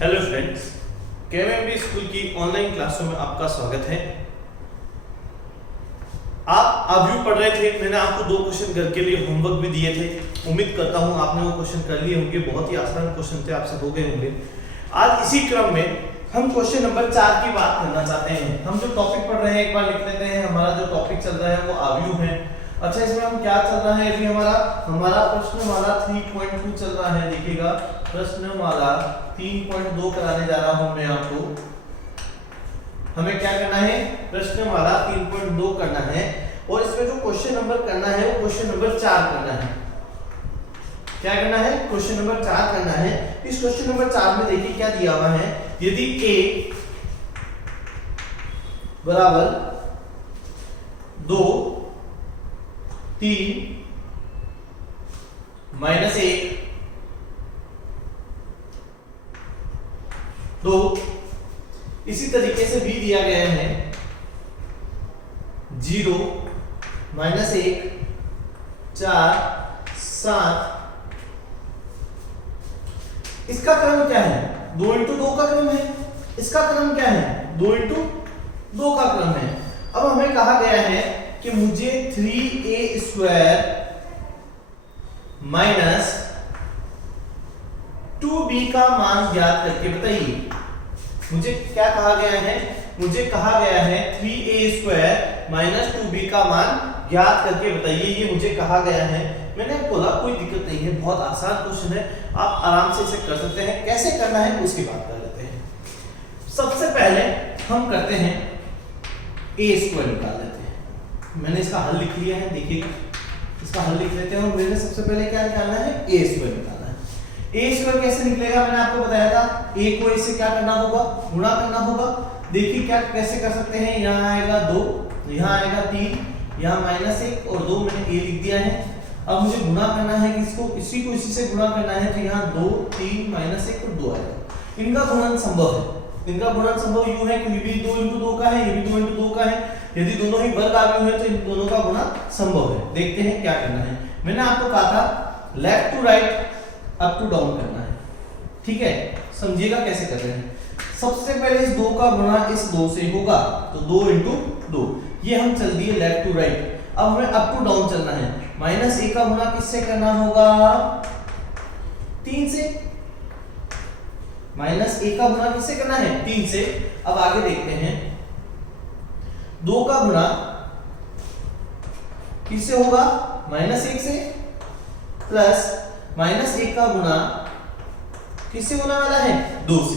Hello friends, केएमएमबी school की online क्लासों में आपका स्वागत है। आप अभी पढ़ रहे थे, मैंने आपको 2 क्वेश्चन घर के लिए होमवर्क भी दिए थे। उम्मीद करता हूं आपने वो क्वेश्चन कर लिए होंगे, बहुत ही आसान क्वेश्चन थे, आपसे हो गए होंगे। आज इसी क्रम में हम क्वेश्चन नंबर 4 की बात करना चाहते हैं। हम जो टॉपिक पढ़ रहे हैं एक बार लिख लेते हैं। हमारा जो टॉपिक चल रहा है वो आव्यूह है। अच्छा, इसमें हम क्या चल रहा है अभी हमारा प्रश्नमाला 3.2 चल रहा है। देखिएगा, प्रश्नमाला 3.2 कराने जा रहा हूं मैं आपको। हमें क्या करना है, प्रश्नमाला 3.2 करना है और इसमें जो क्वेश्चन नंबर करना है वो क्वेश्चन नंबर 4 करना है। क्या करना है, क्वेश्चन नंबर 4 करना है। इस क्वेश्चन नंबर 4 में देखिए क्या दिया हुआ है। यदि a बराबर 2 3 -1 2, इसी तरीके से b दिया गया है 0 -1 4 7। इसका क्रम क्या है, 2 इंटू 2 का क्रम है। इसका क्रम क्या है, 2 इंटू 2 का क्रम है। अब हमें कहा गया है कि मुझे 3a² माइनस 2b का मान ज्ञात करके बताइए। मुझे क्या कहा गया है, मुझे कहा गया है 3a² माइनस 2b का मान ज्ञात करके बताइए, ये मुझे कहा गया है। मैंने बोला कोई दिक्कत नहीं है, बहुत आसान क्वेश्चन है, आप आराम से इसे कर सकते हैं। कैसे करना है उसकी बात कर लेते हैं। सबसे पहले हम करते हैं a² निकाल लेते हैं। मैंने इसका हल लिख लिया है, देखिए इसका हल लिख लेते हैं। और मैंने सबसे पहले क्या निकालना है, a² निकालना है। a² कैसे निकलेगा, मैंने आपको बताया था। a को इससे क्या करना होगा, गुणा करना होगा। देखिए क्या कैसे कर सकते हैं, यहाँ आएगा 2, यहाँ आएगा 3, यहाँ -1 और 2 मैंने a लिख दिया है। अब मुझे गुणा करना है किसको, इसी को इसी से गुणा करना है, तो यहाँ 2 3 -1 और 2 आएगा। इनका गुणन संभव है। इनका गुणन संभव यूं है कि ये भी 2 इंटू 2 का है, ये भी 2 इंटू 2 का है। यदि दोनों ही वर्ग आव्यूह है तो इन दोनों का गुणा संभव है। देखते हैं क्या करना है। मैंने आपको कहा था left to right, up to down करना है, ठीक है। समझिएगा कैसे कर रहे हैं। सबसे पहले इस 2 का गुणा इस 2 से होगा, तो 2 इंटू 2, ये हम चल दिए लेफ्ट टू राइट। अब हमें अप टू डाउन चलना है। -1 का गुणा किससे करना होगा, 3 से। -1 का गुणा किससे करना है, 3 से। अब आगे देखते हैं, 2 का गुणा किससे होगा, -1 से, प्लस -1 का गुणा किससे होने वाला है, 2 से।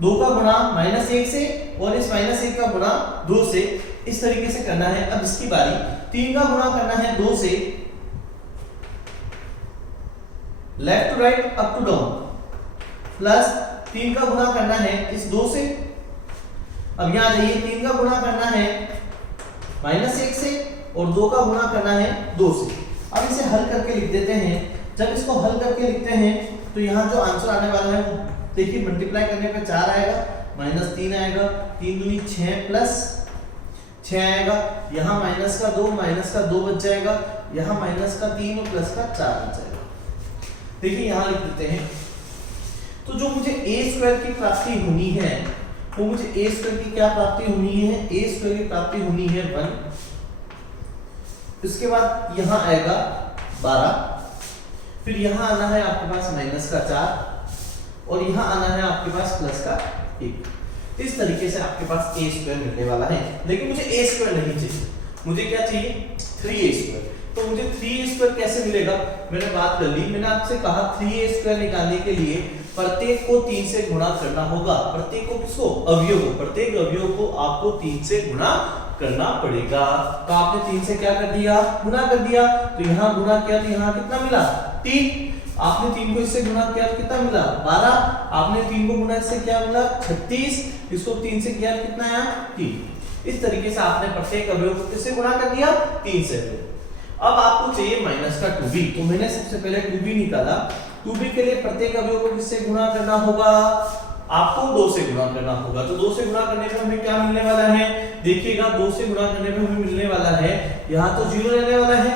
2 का गुणा -1 से और इस -1 का गुणा 2 से, इस तरीके से करना है। अब इसकी बारी, 3 का गुणा करना है 2 से, left to right up to down, plus 3 का गुणा करना है इस 2 से। अब यहां जाइए, 3 का गुणा करना है -1 से और 2 का गुणा करना है 2 से। अब इसे हल करके लिख देते हैं। जब इसको हल करके लिखते हैं तो यहाँ जो आंसर आने वाला है वो देखिए, मल्टीप्लाई करने पे 4 आएगा, -3 आएगा, 3 दूनी 6 प्लस 6 आएगा, यहाँ -2 बच जाएगा, यहाँ -3 और प्लस का 4 बच जाएगा। देखिए यहाँ लिख देते हैं। तो जो मुझे a² की प्राप्ति होनी है, वो मुझे a² की क्या प्राप्ति होनी है, a² की प्राप्ति होनी है 1। इसके बाद यहाँ आएगा 12, फिर यहाँ आना है आपके पास -4 और यहाँ आना है आपके पास प्लस का 1। इस तरीके से आपके पास a² मिलने वाला है। लेकिन मुझे a² नहीं चाहिए, मुझे क्या चाहिए, 3a²। तो मुझे 3a² कैसे मिलेगा, मैंने बात कर ली। मैंने आपसे कहा 3a² निकालने के लिए प्रत्येक को 3 से गुणा करना होगा। प्रत्येक को किसको, अवयव को। प्रत्येक अवयव को आपको 3 से गुणा करना पड़ेगा। तो आपने 3 से क्या कर दिया, गुणा कर दिया। तो यहाँ गुणा किया तो यहाँ कितना मिला, 3। आपने 3 को इससे गुणा किया तो कितना मिला, 12। आपने 3 को गुणा इससे क्या मिला, 36। इसको 3 से किया तो कितना आया, 3। इस तरीके से आपने प्रत्येक अवयव को किससे गुणा कर दिया, 3 से। अब आपको चाहिए -2b, तो मैंने सबसे पहले 2b निकाला। 2b के लिए प्रत्येक अवयव को किससे गुणा करना होगा, आपको 2 से गुणा करना होगा। तो 2 से गुणा करने पे हमें क्या मिलने वाला है, देखिएगा 2 से गुणा करने पे हमें मिलने वाला है, यहाँ तो 0 रहने वाला है।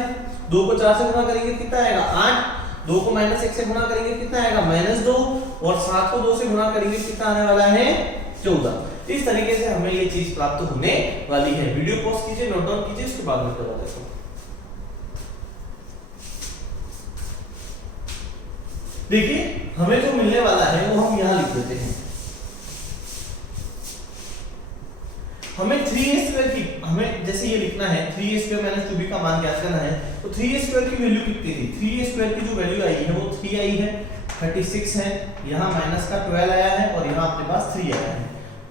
2 को 4 से गुणा करेंगे कितना आएगा, 8। 2 को -1 से गुणा करेंगे कितना आएगा -2 और 7 को 2 से गुणा करेंगे कितना आने वाला है 14। इस तरीके से हमें ये चीज प्राप्त होने वाली है। वीडियो पॉज कीजिए, नोट डाउन कीजिए, उसके बाद में करवा देता हूं। देखिए हमें जो मिलने वाला है वो हम यहां लिख देते हैं। हमें 3a² की हमें जैसे ये लिखना है 3a² - 2b का मान ज्ञात करना है, तो 3a² की वैल्यू कितनी थी? 3a² की जो वैल्यू आई है वो 3 आई है, 36 है, यहाँ माइनस का 12 आया है और यहाँ अपने पास 3 आया है,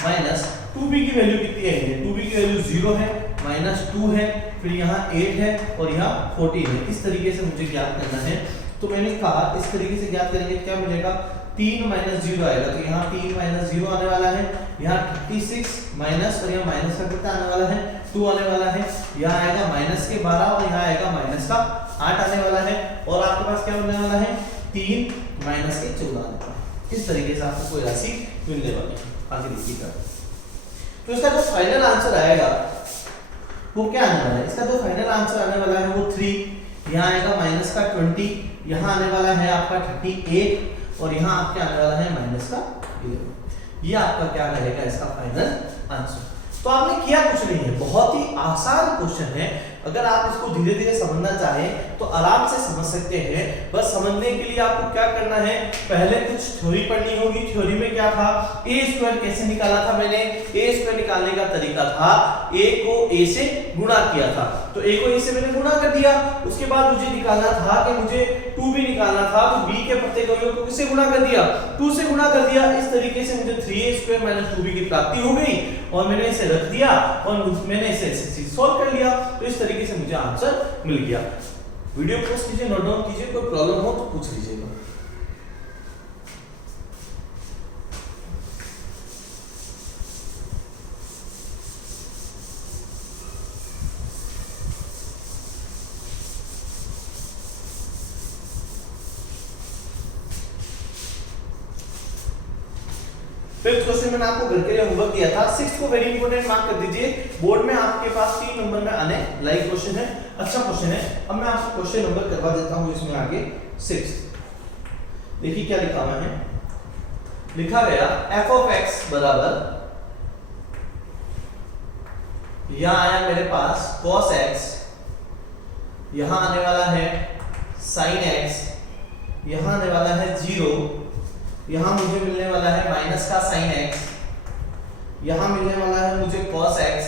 माइनस 2b की वैल्यू कितनी आई है? 2b की वैल्यू 0 है, -2 है, फिर यहाँ 8 है और यहाँ 14 है। इस तरीके से मुझे ज्ञात करना है। तो मैंने कहा इस तरीके से ज्ञात करेंगे क्या मिलेगा? 3 - 0 आएगा, तो यहाँ 3 - 0 आने वाला है, यहाँ 36 माइनस और यहाँ माइनस का कितना आने वाला है 2 आने वाला है, यहाँ आएगा माइनस के 12 और यहाँ आएगा माइनस का 8 आने वाला है और आपके पास क्या मिलने वाला है 3 माइनस के 14 आने वाला है। इस तरीके से आपको कोई राशि मिलने वाली है। आगे देखिएगा, तो इसका जो फाइनल आंसर आएगा वो क्या आने वाला है? इसका जो फाइनल आंसर आने वाला है वो 3, यहाँ आएगा माइनस का 20, यहाँ आने वाला है आपका 38 और यहाँ आपके आने वाला है माइनस का 11। ये आपका क्या रहेगा इसका फाइनल आंसर। तो आपने किया कुछ नहीं है, बहुत ही आसान क्वेश्चन है। अगर आप इसको धीरे धीरे समझना चाहें तो आराम से समझ सकते हैं। बस समझने के लिए आपको क्या करना है, पहले कुछ थ्योरी पढ़नी होगी। थ्योरी में क्या था, a² कैसे निकाला था मैंने? a² निकालने का तरीका था a को a से गुणा किया था, तो a को a से मैंने गुणा कर दिया। उसके बाद मुझे निकालना था कि मुझे 2b निकालना था, तो b के प्रत्येक अवयव को किससे गुणा कर दिया? 2 से गुणा कर दिया। इस तरीके से मुझे 3a² - 2b की प्राप्ति हो गई और मैंने इसे रख दिया और मैंने इसे सॉल्व कर लिया। तो इस तरीके से मुझे आंसर मिल गया। वीडियो पॉज कीजिए, नोट डाउन कीजिए, कोई प्रॉब्लम हो तो पूछ लीजिएगा। फिफ्थ क्वेश्चन मैंने आपको घर के लिए होमवर्क दिया था। 6 को वेरी इंपॉर्टेंट मार्क कर दीजिए। बोर्ड में आपके पास 3 नंबर में आने लाइक क्वेश्चन है, अच्छा क्वेश्चन है। अब मैं आपको क्वेश्चन नंबर करवा देता हूं इसमें आगे 6। देखिए क्या लिखा हुआ है, लिखा गया f of x बराबर, यहां आया मेरे पास cos x, यहां आने वाला है sin x, यहां आने वाला है 0, यहां मुझे मिलने वाला है माइनस का sin x, यहां मिलने वाला है मुझे cos x,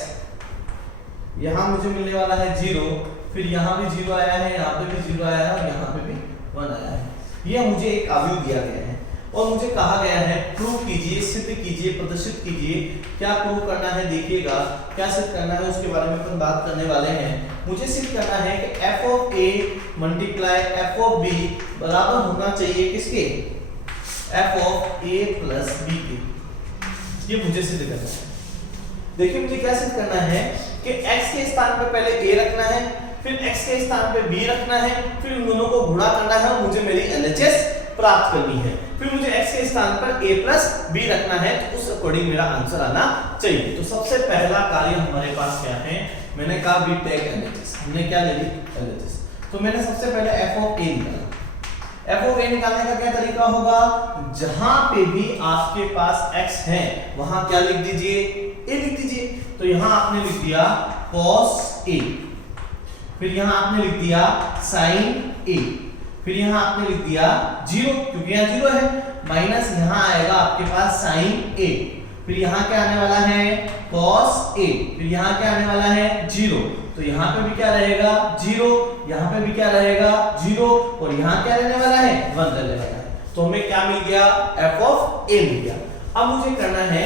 यहां मुझे मिलने वाला है 0, फिर यहां भी 0 आया है, यहां पे भी 0 आया है और यहां पे भी 1 आया है। यह मुझे एक अवयव दिया गया है और मुझे कहा गया है प्रूव कीजिए, सिद्ध कीजिए, प्रदर्शित कीजिए। क्या प्रूव करना है देखिएगा, क्या सिद्ध करना है उसके बारे में अपन बात करने वाले हैं। मुझे सिद्ध करना है कि f of a multiply f of b बराबर होना चाहिए किसके? f of a plus b के। ये मुझे सिद्ध करना है। देखिए मुझे क्या सिद्ध करना है कि x के स्थान पर पहले a रखना है, फिर x के स्थान पे b रखना है, फिर उन दोनों को गुणा करना है और मुझे मेरी LHS प्राप्त करनी है। फिर मुझे x के स्थान पर a plus b रखना है, तो उस अकॉर्डिंग मेरा आंसर आना चाहिए। तो सबसे पहला कार्य हमारे पास क्या है, मैंने कहा b टेक LHS। हमने क्या ले ली? LHS। तो मैंने सबसे पहले f of a निकाला। f of a निकालने का क्या तरीका होगा, जहां पे भी आपके पास x है वहां क्या लिख दीजिए? a लिख दीजिए। तो यहां आपने लिख दिया cos a, फिर यहां आपने लिख दिया sin a, फिर यहां आपने लिख दिया 0 क्योंकि यहां 0 है, माइनस यहां आएगा आपके पास sin a, फिर यहां क्या आने वाला है cos a, फिर यहां क्या आने वाला है 0, तो यहां पे भी क्या रहेगा 0, यहां पे भी क्या रहेगा 0 और यहां क्या रहने वाला है 1 रहने वाला है। तो हमें क्या मिल गया? f of a मिल गया। अब मुझे करना है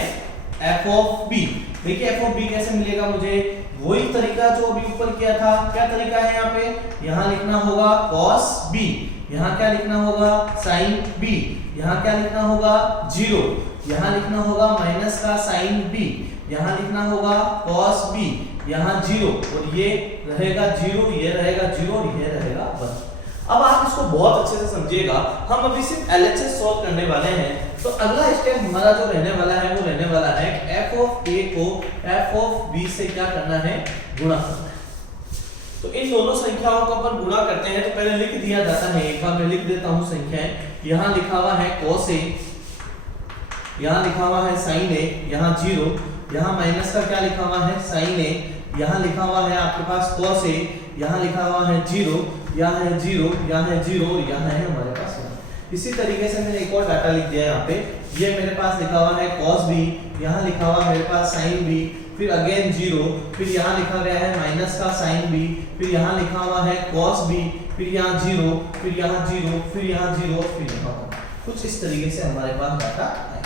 f of b। देखिए f of b कैसे मिलेगा मुझे? वही तरीका जो अभी ऊपर किया था। क्या तरीका है यहाँ पे? यहाँ लिखना होगा cos b, यहाँ क्या लिखना होगा sin b, यहाँ क्या लिखना होगा 0, यहाँ लिखना होगा माइनस का sin b, यहाँ लिखना होगा cos b, यहाँ 0 और ये रहेगा 0, ये रहेगा 0 और ये रहेगा 1। अब आप इसको बहुत अच्छे से समझिएगा। हम अभी सिर्फ LHS सॉल्व करने वाले हैं। तो अगला स्टेप हमारा जो रहने वाला है वो रहने वाला है f of a को f of b से क्या करना है? गुणा करना है। तो इन दोनों संख्याओं को अपन गुणा करते हैं तो पहले लिख दिया जाता है, एक बार मैं लिख देता हूं संख्याएं। यहाँ लिखा हुआ है cos a, यहाँ लिखा हुआ है sin a, यहाँ 0, यहाँ माइनस का क्या लिखा हुआ है sin a, यहाँ लिखा हुआ है आपके पास cos a, यहाँ लिखा हुआ है 0, यहाँ है 0, यहाँ है 0, यहाँ है हमारे पास 1। इसी तरीके से मैंने एक और डाटा लिख दिया यहाँ पे, ये मेरे पास लिखा हुआ है cos b, यहाँ लिखा हुआ मेरे पास sin b, फिर अगेन 0, फिर यहाँ लिखा गया है माइनस का sin b, फिर यहाँ लिखा हुआ है cos b, फिर यहाँ 0, फिर यहाँ 0, फिर यहाँ 0, फिर यहाँ 1। कुछ इस तरीके से हमारे पास डाटा आएगा।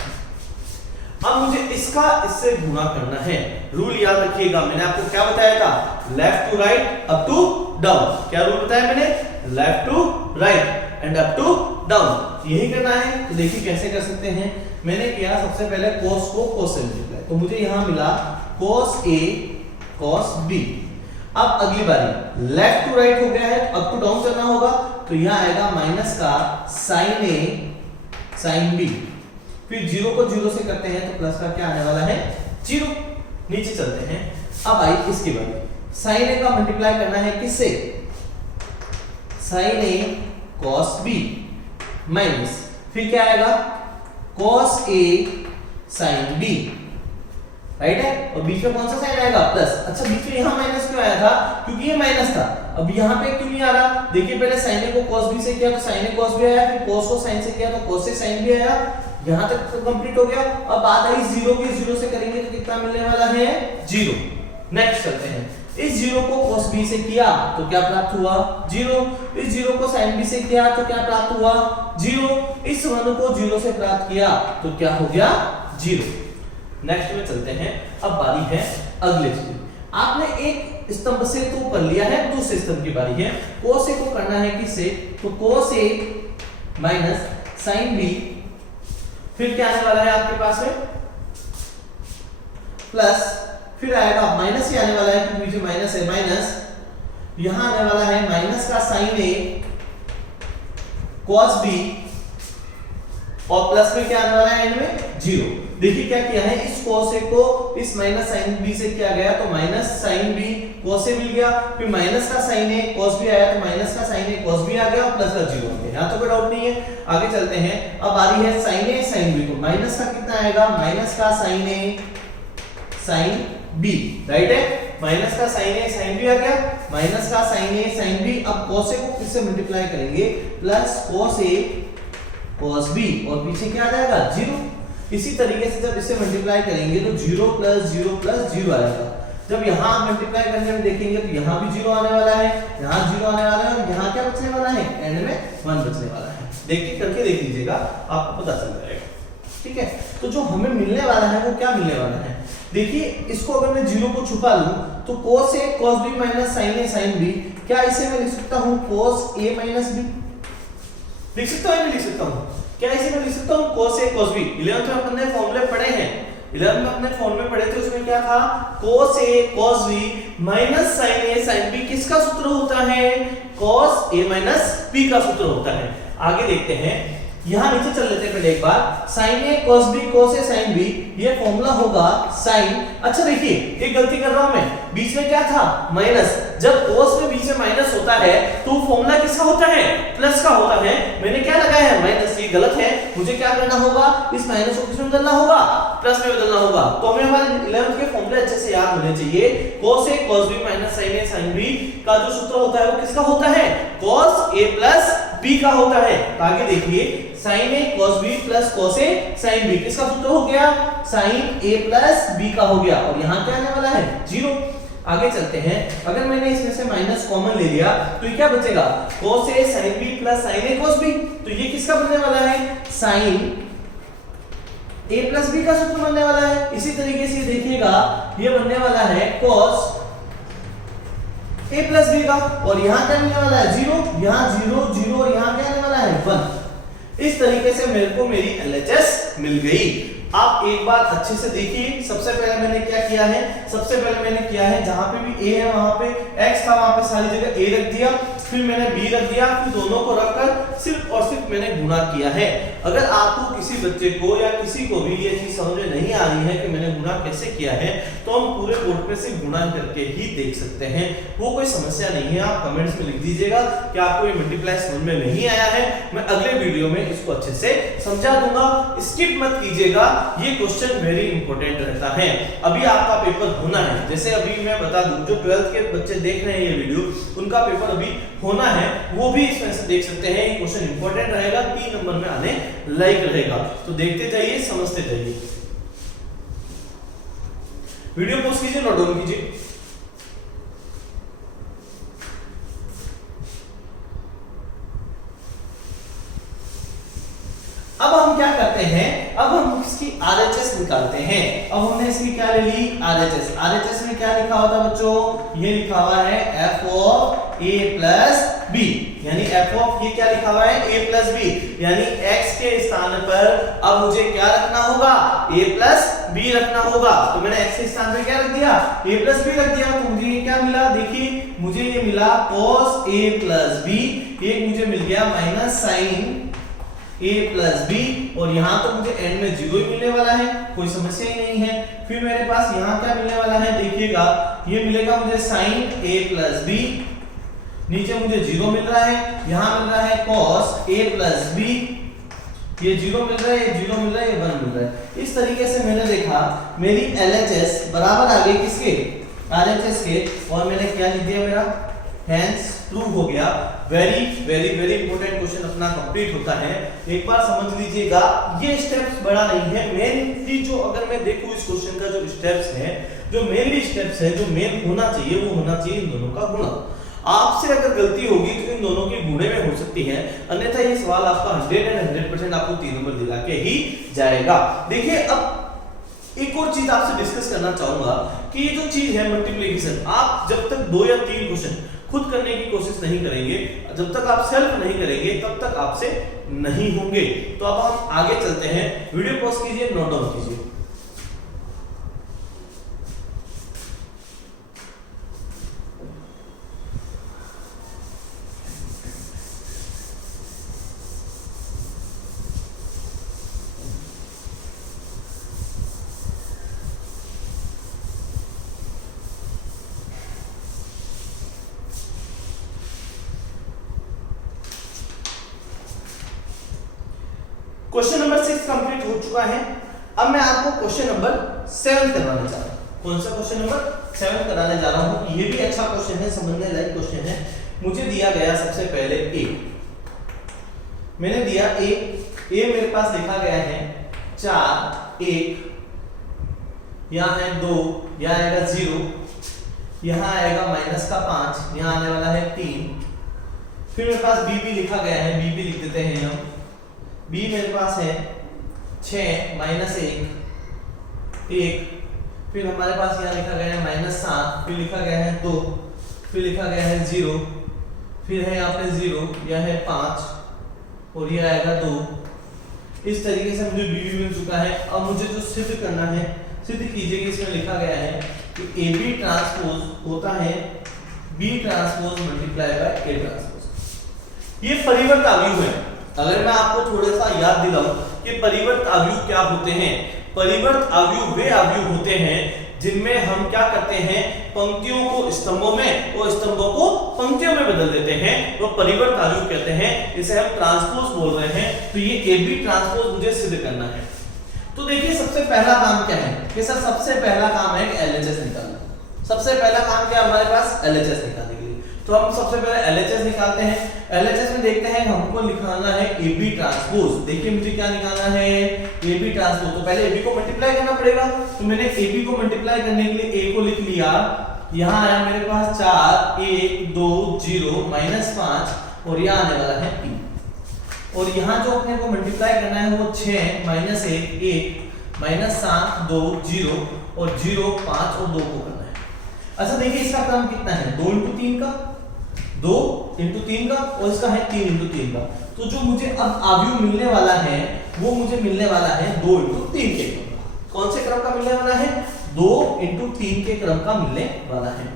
अब मुझे इसका इससे गुणा करना है। रूल याद रखिएगा, मैंने आपको क्या बताया था, left to right up to down. क्या रूल बताया मैंने, left to right and up to down, यही करना है। तो देखिए कैसे कर सकते हैं। मैंने किया सबसे पहले cos को cos से मल्टीप्लाई, तो मुझे यहां मिला cos a cos b। अब अगली बारी लेफ्ट टू राइट हो गया है, अप टू डाउन करना होगा, तो यहां आएगा माइनस का sin a sin b, फिर 0 को 0 से करते हैं तो प्लस का क्या आने वाला है 0। नीचे चलते हैं। अब आई इसके बाद sin a का मल्टीप्लाई करना है किससे, sin a cos b minus फिर क्या आएगा cos a sin b, right है। और बीच में कौन सा साइन आएगा प्लस। अच्छा बीच में यहाँ माइनस क्यों आया था, क्योंकि ये माइनस था। अब यहाँ पे क्यों नहीं आ रहा, देखिए पहले sin a को cos b से किया तो sin a cos b आया, फिर cos को sin से किया तो cos से sin b आया। यहाँ तक तो कंप्लीट हो गया। अब बात आई 0 की, 0 से करेंगे तो कितना मिलने वाला है 0। नेक्स्ट करते हैं, इस 0 को cos b से किया तो क्या प्राप्त हुआ 0, इस 0 को sin b से किया तो क्या प्राप्त हुआ 0, इस 1 को 0 से प्राप्त किया तो क्या हो गया 0। नेक्स्ट में चलते हैं। अब बारी है अगले चीज। आपने एक स्तंभ से तो कर लिया है, दूसरे स्तंभ की बारी है। cos a को करना है किससे, तो cos a minus sin b, फिर क्या आने वाला है आपके पास में प्लस, फिर आएगा माइनस ही आने वाला है क्योंकि जो माइनस है माइनस, यहां आने वाला है माइनस का sin a cos b, और प्लस में क्या आने वाला है एंड में 0। देखिए क्या किया है, इस cos a को इस माइनस sin b से किया गया तो minus sin b cos a मिल गया, फिर माइनस का sin a cos b आया तो माइनस का sin a cos b आ गया और प्लस का 0 आ गया। यहां तो कोई डाउट नहीं है। आगे चलते हैं। अब आ रही है sin a sin b, तो माइनस का कितना आएगा, माइनस का sin a sin b, right है। माइनस का sin a sin b आ गया, माइनस का sin a sin b। अब cos a को किससे मल्टीप्लाई करेंगे, plus cos a cos b, और पीछे क्या आ जाएगा 0। इसी तरीके से जब इसे मल्टीप्लाई करेंगे तो 0 प्लस 0 प्लस 0 आएगा। जब यहाँ मल्टीप्लाई करने में देखेंगे तो यहाँ भी 0 आने वाला है, यहाँ 0 आने वाला है, और यहाँ क्या बचने वाला है, एंड में 1 बचने वाला है। देखिए करके देख लीजिएगा, आपको पता चल जाएगा। ठीक है, तो जो हमें मिलने वाला है वो क्या मिलने वाला है, देखिए इसको अगर मैं 0 को छुपा लूं तो cos a cos b minus sin a sin b, क्या इसे मैं लिख सकता हूँ cos a माइनस b, लिख सकता हूँ, नहीं लिख सकता हूँ, क्या इसे मैं लिख सकता हूँ cos a cos b। 11th में अपने फॉर्मूले पढ़े हैं, 11th में अपने फॉर्मूले पढ़े थे, उसमें क्या था cos a cos b minus sin a sin b, किसका सूत्र होता है, cos a माइनस b का सूत्र होता है। आगे देखते हैं, यहां नीचे चल लेते हैं पहले एक बार, sin a cos b cos a sin b, ये फॉर्मूला होगा sin। अच्छा देखिए एक गलती कर रहा हूं मैं, बीच में क्या था माइनस, जब cos में बीच में माइनस होता है तो फॉर्मूला किसका होता है, प्लस का होता है। मैंने क्या लगाया है माइनस, ये गलत है। मुझे क्या करना होगा, इस माइनस को किसमें बदलना होगा, प्लस में बदलना होगा। तो हमें हमारे 11th के फॉर्मूले अच्छे से याद होने चाहिए। cos a cos b minus sin a sin b का जो सूत्र होता है वो किसका होता है, cos a प्लस b का होता है। तो आगे देखिए sin a cos b plus cos a sin b, किसका सूत्र हो गया, sin a प्लस b का हो गया, और यहाँ क्या आने वाला है 0। आगे चलते हैं, अगर मैंने इसमें से माइनस कॉमन ले लिया तो ये क्या बचेगा, cos a sin b plus sin a cos b, तो ये किसका बनने वाला है, sin a प्लस b का सूत्र बनने वाला है। इसी तरीके से देखिएगा ये बनने वाला है cos a प्लस b का, और यहाँ क्या मिलने वाला है 0, यहाँ 0 0, और यहाँ क्या आने वाला है 1। इस तरीके से मेरे को मेरी LHS मिल गई। आप एक बार अच्छे से देखिए, सबसे पहले मैंने क्या किया है, सबसे पहले मैंने किया है जहां पे भी a है वहां पे x था, वहां पे सारी जगह a रख दिया। फिर मैंने b रख दिया, फिर दोनों को रखकर सिर्फ और सिर्फ मैंने गुणा किया है। अगर आपको किसी बच्चे को या किसी को भी ये चीज समझ में नहीं आ रही है कि मैंने गुणा कैसे किया है, तो हम पूरे बोर्ड पे से गुणा करके ही देख सकते हैं, वो कोई समस्या नहीं है। आप कमेंट्स में लिख दीजिएगा कि आपको ये मल्टीप्लाई समझ में नहीं आया है, मैं अगले वीडियो में इसको अच्छे से समझा दूंगा। स्किप मत कीजिएगा, ये क्वेश्चन वेरी इंपॉर्टेंट रहता है। अभी आपका पेपर होना है, जैसे अभी मैं बता दूं, जो 12th के बच्चे देख रहे हैं ये वीडियो, उनका पेपर अभी होना है, वो भी इसमें से देख सकते हैं। ये क्वेश्चन इंपॉर्टेंट रहेगा, 3 नंबर में आने लायक रहेगा, तो देखते जाइए, समझते जाइए। वीडियो पॉज कीजिए, नोट डाउन कीजिए। अब हम क्या करते हैं, अब हम इसकी RHS निकालते हैं। अब हमने इसकी क्या ले ली, RHS। RHS में क्या लिखा होता है बच्चों, ये लिखा हुआ है f of a plus b, यानी f of ये क्या लिखा हुआ है, a plus b, यानी x के स्थान पर अब मुझे क्या रखना होगा, a plus b रखना होगा। तो मैंने x के स्थान पर क्या रख दिया, a plus b रख दिया, तो मुझे ये क्या मिला, देखिए मुझे ये मिला cos a plus b, एक मुझे मिल गया minus sin a plus b, और यहाँ तो मुझे एंड में 0 ही मिलने वाला है, कोई समस्या ही नहीं है। फिर मेरे पास यहाँ क्या मिलने वाला है, देखिएगा ये मिलेगा मुझे sin a plus b, नीचे मुझे 0 मिल रहा है, यहाँ मिल रहा है cos a plus b, ये 0 मिल रहा है, ये 0 मिल रहा है, ये 1 मिल रहा है। इस तरीके से मैंने देखा मेरी LHS बराबर आ गई किसके, RHS के, और मैंने क्या लिख दिया, मेरा हेंस प्रूव हो गया। Very very very important question अपना कंप्लीट होता है, एक बार समझ लीजिएगा। ये स्टेप्स बड़ा नहीं है, मेनली जो अगर मैं देखूं इस क्वेश्चन का जो स्टेप्स है, जो मेनली स्टेप्स है, जो मेन होना चाहिए वो होना चाहिए इन दोनों का गुणा। आपसे अगर गलती होगी तो इन दोनों की गुणे में हो सकती है, अन्यथा ये सवाल आपका 100% आपको 3 नंबर दिला के ही जाएगा। देखिए अब एक और चीज आपसे डिस्कस करना चाहूंगा कि ये जो चीज है मल्टीप्लिकेशन, आप जब तक 2 या 3 क्वेश्चन खुद करने की कोशिश नहीं करेंगे, जब तक आप सेल्फ नहीं करेंगे तब तक आपसे नहीं होंगे। तो अब हम आगे चलते हैं, वीडियो पॉज कीजिए, नोट डाउन कीजिए। क्वेश्चन नंबर 6 कंप्लीट हो चुका है। अब मैं आपको क्वेश्चन नंबर 7 करवाने जा रहा हूं। कौन सा क्वेश्चन नंबर 7 कराने जा रहा हूं, ये भी अच्छा क्वेश्चन है, समझने लायक क्वेश्चन है। मुझे दिया गया सबसे पहले a, मैंने दिया a मेरे पास लिखा गया है 4 1, यहाँ है 2, यहाँ आएगा 0, यहाँ आएगा माइनस का 5, यहाँ आने वाला है 3। फिर मेरे पास b भी लिखा गया है, b भी लिख देते हैं हम। b मेरे पास है 6 माइनस 1, फिर हमारे पास यहाँ लिखा गया है माइनस 7, फिर लिखा गया है 2, फिर लिखा गया है 0, फिर है यहाँ पे 0, यह है 5 और ये आएगा 2। इस तरीके से मुझे b भी मिल चुका है। अब मुझे जो सिद्ध करना है, सिद्ध कीजिए कि इसमें लिखा गया है कि AB ट्रांसपोज होता है B transpose multiply by A transpose. ये परिवर्त अवयव है। अगर मैं आपको थोड़ा सा याद दिलाऊं कि परिवर्त अवयव क्या होते हैं, परिवर्त अवयव वे अवयव होते हैं जिनमें हम क्या करते हैं, पंक्तियों को स्तंभों में और स्तंभों को पंक्तियों में बदल देते हैं, वो परिवर्त अवयव कहते हैं। इसे हम ट्रांसपोज बोल रहे हैं। तो ये AB ट्रांसपोज मुझे सिद्ध करना है। तो देखिए सबसे पहला काम क्या है कि सर सबसे पहला काम है LHS निकालना। सबसे पहला काम क्या हमारे पास, LHS निकालने के लिए। तो हम सबसे पहले LHS निकालते हैं। LHS में देखते हैं हमको निकालना है AB ट्रांसपोज। देखिए मुझे क्या निकालना है, AB ट्रांसपोज। तो पहले AB को मल्टीप्लाई करना पड़ेगा, तो मैंने AB को मल्टीप्लाई करने के लिए A को लिख लिया। यहाँ आया मेरे पास 4 1 2 0 माइनस 5 और यहाँ आने वाला है 3। और यहाँ जो अपने को मल्टीप्लाई करना है वो 6 माइनस 1 माइनस 7 2 0 और 0 5 और 2 को करना है। अच्छा देखिए इसका क्रम कितना है, 2 into 3 का, 2 into 3 का, और इसका है 3 into 3 का। तो जो मुझे अब अवयव मिलने वाला है वो मुझे मिलने वाला है 2 into 3 के क्रम का। कौन से क्रम का मिलने वाला है, 2 into 3 के क्रम का मिलने वाला है।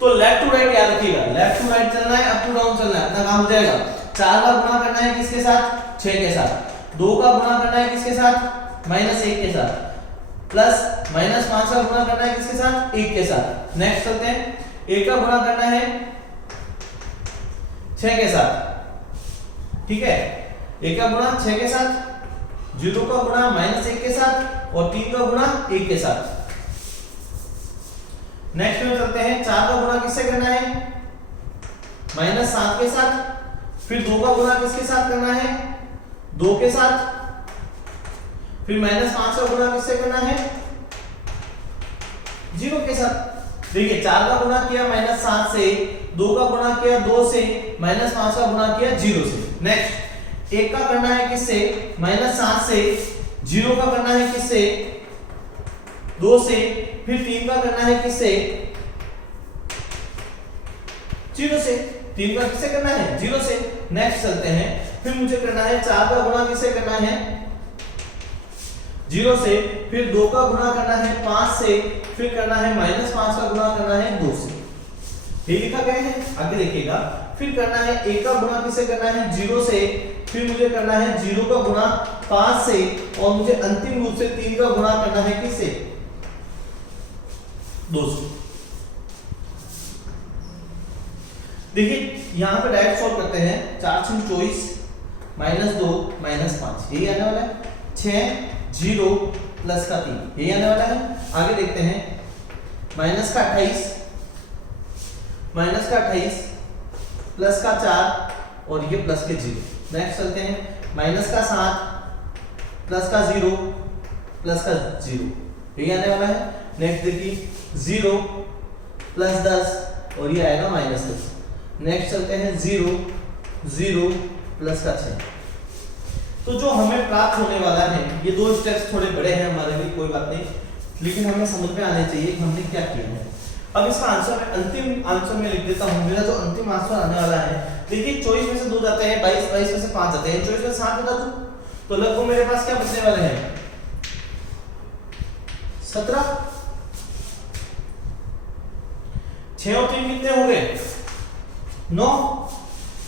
तो लेफ्ट टू राइट याद रखिएगा, लेफ्ट टू राइट चलना है, अप टू डाउन चलना है, अपना काम हो जाएगा। 4 का गुणा करना है किसके साथ, 6 के साथ। 2 का गुणा करना है किसके साथ, -1 के साथ। प्लस -5 का गुणा करना है किसके साथ, 1 के साथ। नेक्स्ट चलते हैं, 1 का गुणा करना है 6 के साथ, ठीक है। 1 का गुणा 6 के साथ, 0 का गुणा -1 के साथ और 3 का गुणा 1 के साथ। नेक्स्ट में चलते हैं, 4 का गुणा किससे करना है, -7 के साथ। फिर 2 का गुणा किसके साथ करना है, 2 के साथ। फिर -5 का गुणा किससे करना है, 0 के साथ। देखिए 4 का गुणा किया -7 से, 2 का गुणा किया 2 से, -5 का गुणा किया 0 से। नेक्स्ट 1 का करना है किससे, -7 से। 0 का करना है किससे, 2 से। फिर 3 का करना है किससे, 0 से। 3 का किससे करना है, 0 से। नेक्स्ट चलते हैं, फिर मुझे करना है 4 का गुणा किससे करना है, 0 से। फिर 2 का गुणा करना है 5 से। फिर करना है -5 का गुणा करना है 2 से। ये लिखा गया है, आगे देखिएगा। फिर करना है 1 का गुणा किससे करना है, 0 से। फिर मुझे करना है 0 का गुणा 5 से और मुझे अंतिम रूप से 3 का गुणा करना है किससे, 2 से। देखिए यहां पे डायरेक्ट सॉल्व करते हैं। 4 6 24 -2 -5 यही आने वाला है। 6 0 प्लस का 3 यही आने वाला है। आगे देखते हैं, -28 प्लस का 4 और ये प्लस के 0। नेक्स्ट चलते हैं, -7 प्लस का 0 प्लस का 0 यही आने वाला है। नेक्स्ट देखिए 0 प्लस 10 और ये आएगा -10। नेक्स्ट चलते हैं 0 0 प्लस का 6। तो जो हमें प्राप्त होने वाला है, ये 2 स्टेप्स थोड़े बड़े हैं हमारे लिए, कोई बात नहीं, लेकिन हमें समझ में आने चाहिए कि हमने क्या किया है। अब इसका आंसर मैं अंतिम आंसर में लिख देता हूं। मेरा जो अंतिम आंसर आने वाला है, देखिए 24 में से 2 जाते हैं, 22 में से 5 जाते हैं, 24 में से 7 बता दूं तो लगभग मेरे पास क्या बचने वाले हैं, 17। 6 और 3 कितने हो गए, 9।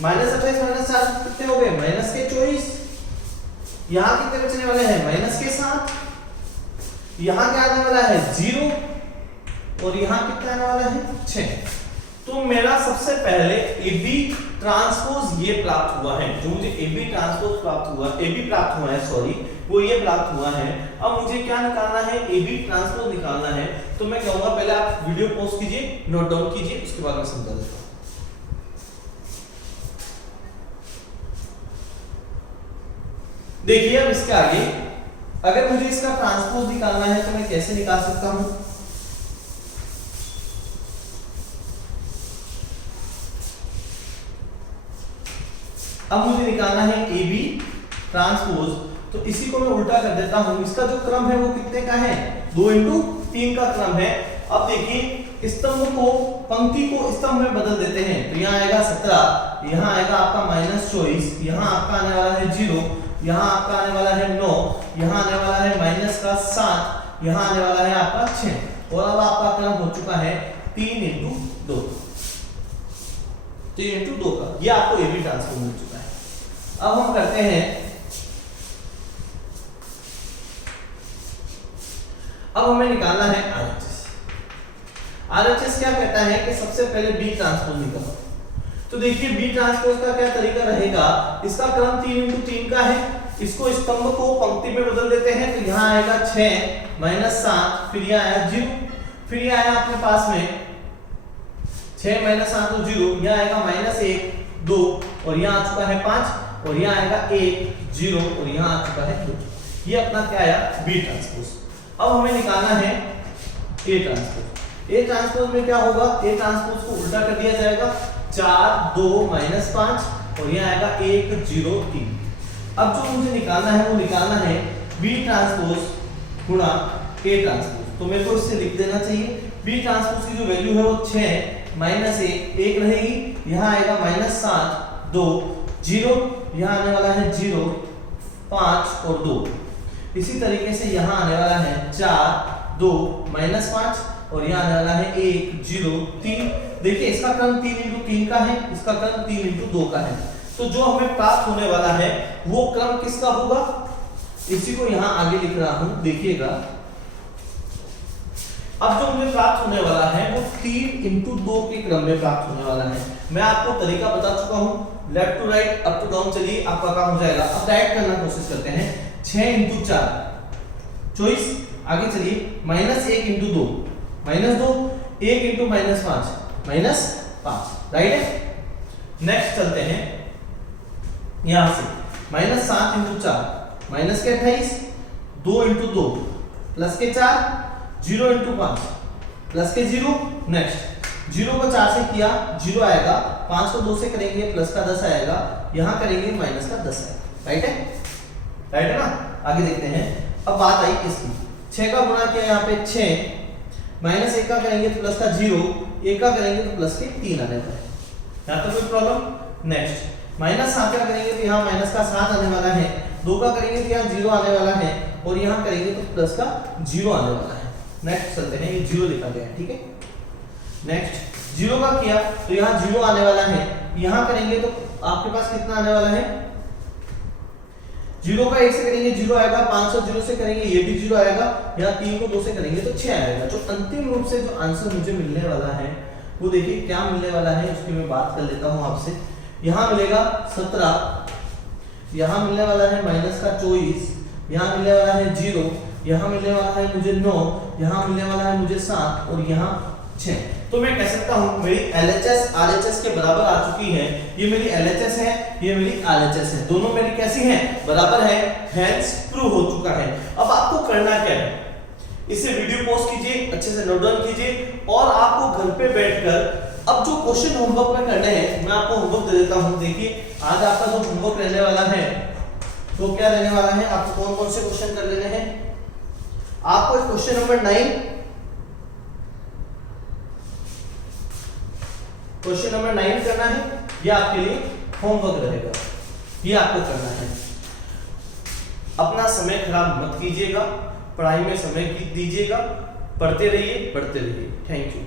-28 -7 कितने हो गए, -24। यहां कितने बचने वाले हैं, -7। यहां क्या आने वाला है, 0 और यहां कितना आने वाला है, 6। तो मेरा सबसे पहले AB ट्रांसपोज ये प्राप्त हुआ है, जो मुझे AB ट्रांसपोज प्राप्त हुआ, AB प्राप्त हुआ है, सॉरी, वो ये प्राप्त हुआ है। अब मुझे क्या निकालना है, AB ट्रांसपोज निकालना है। तो मैं कहूंगा पहले आप वीडियो पॉज कीजिए, नोट डाउन कीजिए, उसके बाद मैं समझा देता हूं। देखिए अब इसके आगे अगर मुझे इसका ट्रांसपोज निकालना है तो मैं कैसे निकाल सकता हूं, अब मुझे निकालना है AB ट्रांसपोज, तो इसी को मैं उल्टा कर देता हूं। इसका जो क्रम है वो कितने का है, 2 × 3 का क्रम है। अब देखिए स्तंभ को, पंक्ति को स्तंभ में बदल देते हैं। तो यहाँ आएगा 17, यहाँ आएगा आपका -24, यहाँ आपका आने वाला है 0, यहाँ आपका आने वाला है 9, यहाँ आने वाला है -7, यहाँ आने वाला है आपका 6। और अब आपका क्रम हो चुका है 3 × 2, 3 × 2 का। ये आपको AB ट्रांसपोज मिल चुका है। अब हम करते हैं, अब हमें निकालना है RHS। RHS क्या कहता है कि सबसे पहले B ट्रांसपोज निकालो। तो देखिए B ट्रांसपोज का क्या तरीका रहेगा, इसका क्रम 3 × 3 का है। इसको स्तंभ को पंक्ति में बदल देते हैं। तो यहाँ आएगा 6 -7, फिर यहाँ आया 0, फिर ये आया अपने पास में 6 -7 तो 0, यहाँ आएगा -1 2 और यहाँ आ चुका है 5 और यहाँ आएगा 1 0 और यहाँ आ चुका है 2। ये अपना क्या आया, B ट्रांसपोज। अब हमें निकालना है A ट्रांसपोज। A ट्रांसपोज में क्या होगा, A ट्रांसपोज को उल्टा कर दिया जाएगा, 4 2 -5 और यहाँ आएगा 1 0 3। अब जो मुझे निकालना है वो निकालना है B ट्रांसपोज गुणा A ट्रांसपोज। तो मेरे को इससे लिख देना चाहिए, B ट्रांसपोज की जो वैल्यू है वो 6 -1 रहेगी, यहाँ आएगा -7 2 0, यहाँ आने वाला है 0 5 और 2। इसी तरीके से यहाँ आने वाला है 4 2 -5 और यहाँ आने वाला है 1 0 3। देखिए इसका क्रम 3 इंटू 3 का है, इसका क्रम 3 इंटू 2 का है। तो जो हमें प्राप्त होने वाला है वो क्रम किसका होगा, इसी को यहाँ आगे लिख रहा हूं, देखिएगा। अब जो मुझे प्राप्त होने वाला है वो 3 इंटू 2 के क्रम में प्राप्त होने वाला है। मैं आपको तरीका बता चुका हूं, left to right up to down, चलिए आपका काम हो जाएगा। अब डायरेक्ट करना कोशिश करते हैं। 6 इंटू 4 24, आगे चलिए -1 इंटू 2 -2, 1 इंटू -5 -5, राइट है। नेक्स्ट चलते हैं यहां से, -7 इंटू 4 माइनस के 28, 2 इंटू 2 प्लस के 4, 0 इंटू 5 प्लस के 0। नेक्स्ट 0 को 4 से किया 0 आएगा, 5 को 2 से करेंगे प्लस का 10 आएगा, यहां करेंगे माइनस का 10 आएगा, राइट है, राइट है ना। आगे देखते हैं। अब बात आई इसकी, 6 का गुणा किया यहाँ पे 6, -1 का करेंगे तो प्लस का 0, 1 का करेंगे तो प्लस के 3 आने वाला है, यहाँ तक कोई प्रॉब्लम। नेक्स्ट -7 का करेंगे तो यहाँ माइनस का 7 आने वाला है, 2 का करेंगे तो यहाँ 0 आने वाला है, और यहाँ करेंगे तो प्लस का 0 आने वाला है। नेक्स्ट चलते हैं, ये 0 लिखा गया है, ठीक है। नेक्स्ट 0 का किया तो यहाँ 0 आने वाला है, यहाँ करेंगे तो आपके पास कितना आने वाला है, 0 का 1 से करेंगे 0 आएगा, 5 और 0 से करेंगे ये भी 0 आएगा, यहाँ 3 को 2 से करेंगे तो 6 आएगा। जो अंतिम रूप से जो आंसर मुझे मिलने वाला है वो देखिए क्या मिलने वाला है, उसकी मैं बात कर लेता हूँ आपसे। यहाँ मिलेगा 17, यहाँ मिलने वाला है -24, यहाँ मिलने वाला है 0, यहाँ मिलने वाला है मुझे 9, यहाँ मिलने वाला है मुझे 7 और यहाँ 6। तो मैं कह सकता हूँ मेरी LHS RHS के बराबर आ चुकी है। ये मेरी LHS है, ये मेरी RHS है, दोनों मेरी कैसी हैं, बराबर है, हेंस प्रूव हो चुका है। अब आपको करना क्या है, इसे वीडियो पॉज कीजिए, अच्छे से नोट डाउन कीजिए, और आपको घर पे बैठकर अब जो क्वेश्चन होमवर्क में करने हैं मैं आपको होमवर्क दे देता हूं। देखिए आज आपका जो होमवर्क रहने वाला है तो क्या रहने वाला है, आपको कौन कौन से क्वेश्चन कर लेने हैं। आपको क्वेश्चन नंबर 9, क्वेश्चन नंबर 9 करना है, ये आपके लिए होमवर्क रहेगा, ये आपको करना है। अपना समय खराब मत कीजिएगा, पढ़ाई में समय दीजिएगा, पढ़ते रहिए, पढ़ते रहिए। Thank you.